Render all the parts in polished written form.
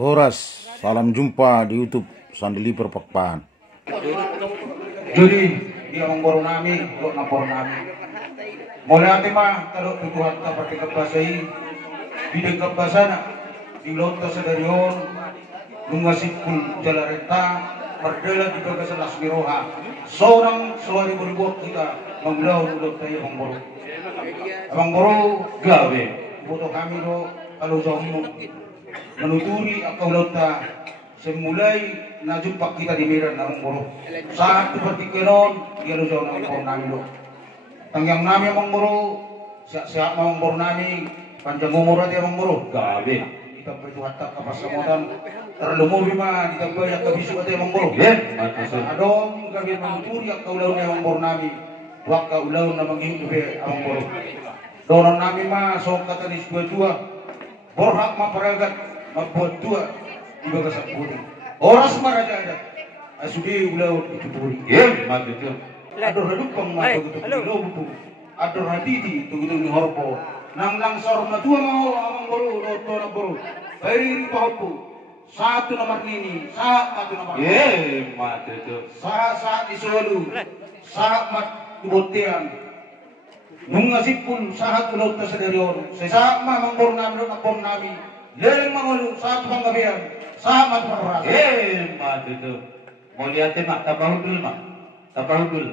Horas, salam jumpa di YouTube Sandeli Perpakpan. Jadi dia mengboro nami, lo napor nami. Mulai ati mah kalau tujuan ta pati kabasai, bidang kabasana di lonta sedarion, lungasipul jalarenta, berdela di bagasan lasmiroha. Seorang suari berbuat kita membelau udah tayo mengboro. Mengboro gawe, butuh kami do kalau jauh menuturi akau lonta. Semulai najumpa kita di Medan na mengboro. Saat seperti kenon, dia lo jauh na mengboro nami do. Tanggang nami mengboro, siap mengboro nami, panjang umur dia mengboro. Gawe, kita begitu hatta kapasamutan, terlalu mah kita banyak kebisu dia mengboro. Adong gawe menuturi akau laun na mengboro nami, waka ulaun na menghidup mengboro. Donon nami mah sok kata di dua, borhak mah peragat, membuat dua. Iba kasap putih. Oras maraja ada. Asudi ulau itu puri. Ya, betul. Ador hadupang mah begitu lobu. Ador hadidi begitu ni horpo. Nang sor na dua mau amang boru do na boru. Bairi pahopu. Satu nomor ini, satu nomor. Ya, betul. Saat isolu. Saat mat kubutian. Nungasipun saat ulau tasadarion. Sesaat mah mangbor nami. Lereng mangulu satu panggabian. Sama perasa. Itu. Mau lihatin mak tabahudul.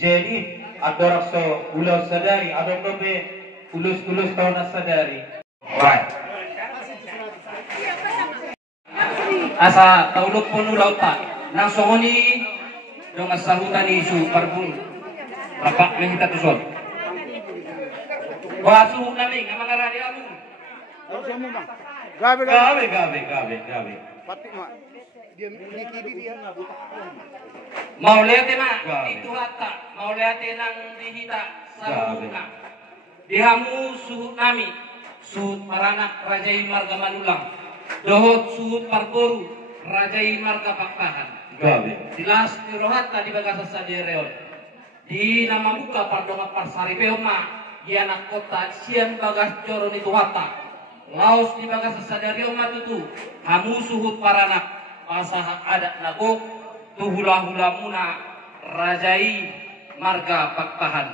Jadi ada rasa ulau sadari, ada dobe ulus tahun sadari. Right. Asa tauluk pun ulau tak. Nang songoni dong asahutan isu parbun. Bapak mehita tuson. Wasu nami ngamangarari amu. Gabe. Pati mak. Dia kiri dia. Mau lihat mak itu hatta, mau lihat nang dihita saruna. Dihamu suhut nami, suhut paranak rajai marga manulang. Dohot suhut parboru rajai marga pakpahan. Gabe. Jelas dirohatta di bagasa sadereon. Di nama buka pardonga parsari peoma, anak kota sian bagas joron itu hatta. Laos di bagas sadario matutu hamu suhut paranak pasah adat nagok tuhula-hula muna rajai marga pakpahan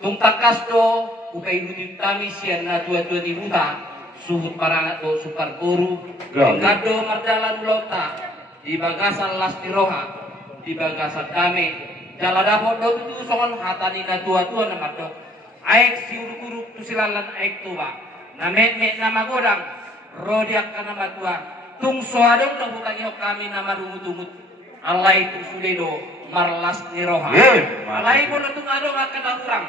tung takas do ukai hutin tami sian na tua-tua di huta suhut paranak do sukar guru kado mardalan lota di bagasan lastiroha di bagasan dame jaladapot do itu songon hatani na tua-tua nama do aek si uruk-uruk tu silalan aek tua na mek nama godang rodiak ka nama tua tung soadong na bukanyo kami nama rumut-rumut alay tung suledo marlas niroha alay mo na tung adong akada urang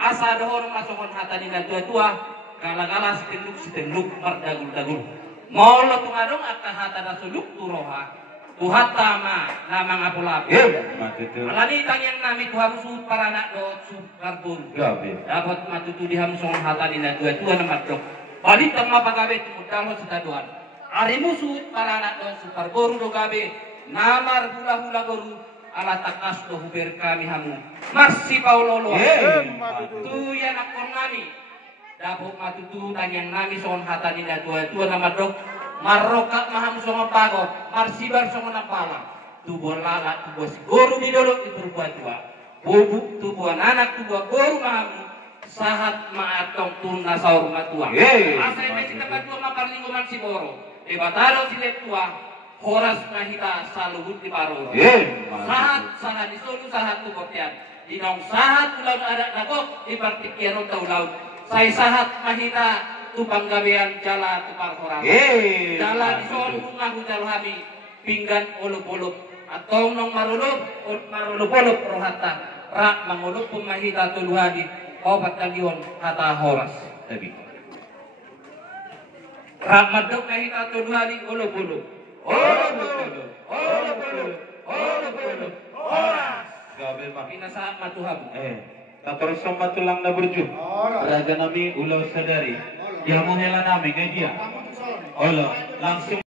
asa dohon masokon hatani na tua-tua gala-gala sitenluk mardagul-dagul mau lo tung adong akahata na suluk turoha tuhata ma namang apulapo alani tangyang nami tuhan suhut paranak do sukarbun dapat matutu dihamsong hatani na tua-tua na madok balik tama pagabe tumudalo sa taduan arimu suhut paranak do sukarboru do gabe namar hula-hula goru ala takas do huber kami hamu marsi paulolo tuya nakon nami dapat matutu tangyang nami songon hatani na tua-tua na madok marrokat maham songo pagot marsibar songo napala tubuh lala tubuh si guru bidolo itu buat tua bubuk tubuh anak tubuh guru maham sahat maatong tuna saur matua asai mesi tempat tua maparlinggoman si boro debataro si tua horas mahita saluhut di paro sahat di solu sahat tubotian dinong sahat ulang ada nagok di partikero taulaut sai sahat mahita tupang gabean jala tupang orang jala dison bunga hujal hami pinggan ulup-ulup atau nong marulup-ulup rohata rak mangulup pemahita tuluhadi obat kagion hata horas tabi rak madok mahita tuluhadi ulup-ulup horas Gabe mah pinasa matuhab Tator somba tulang na berju. Raja nami ulau sadari. Ya muhela nami ngaji dia. Allah langsung